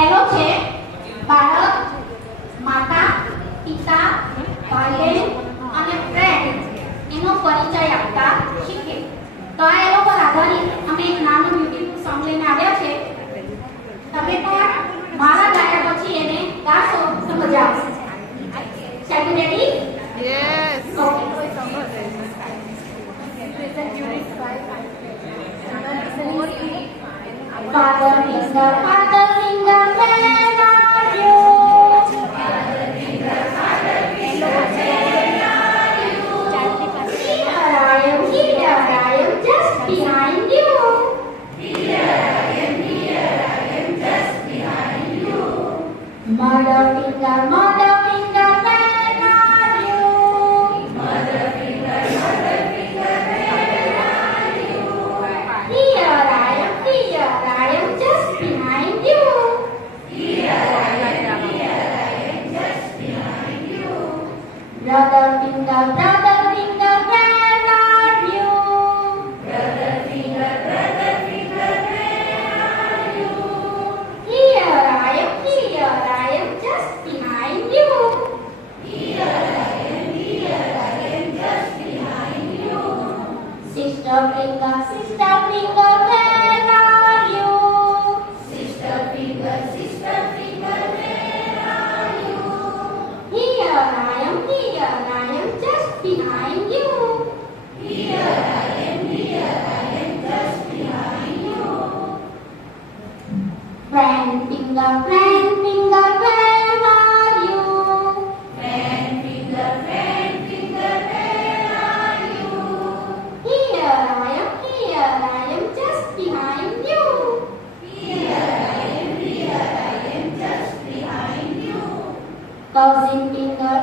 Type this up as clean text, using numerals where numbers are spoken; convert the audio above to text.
એલો છે બાળક, માતા, પિતા, ભાઈ અને ફ્રેન્ડ એનો પરિચય આપતા શીખે. તો આ એલો પર આધારિત અમે એક નાનું બ્યુટીફુલ સોંગ લઈને આવ્યા છે. તમે પણ મારા ગાયા પછી એને ગાશો તો મજા આવશે. Shall we ready? Yes. Okay. Father finger, where are you? Father finger, where are you? Here I am just behind you. Here I am just behind you. Mother finger, where are you? Mother finger, where are you? Here I am just behind you. Here I am just behind you. Brother finger, where are you? Brother finger, where are you? Here I am just behind you. Here I am just behind you. Sister finger, where are you? Sister finger, where are you? Here I am just behind you. Here I am just behind you. Friend finger, where are you? Friend finger, where are you? Here I am just behind you. Here I am just behind you. Cousin finger,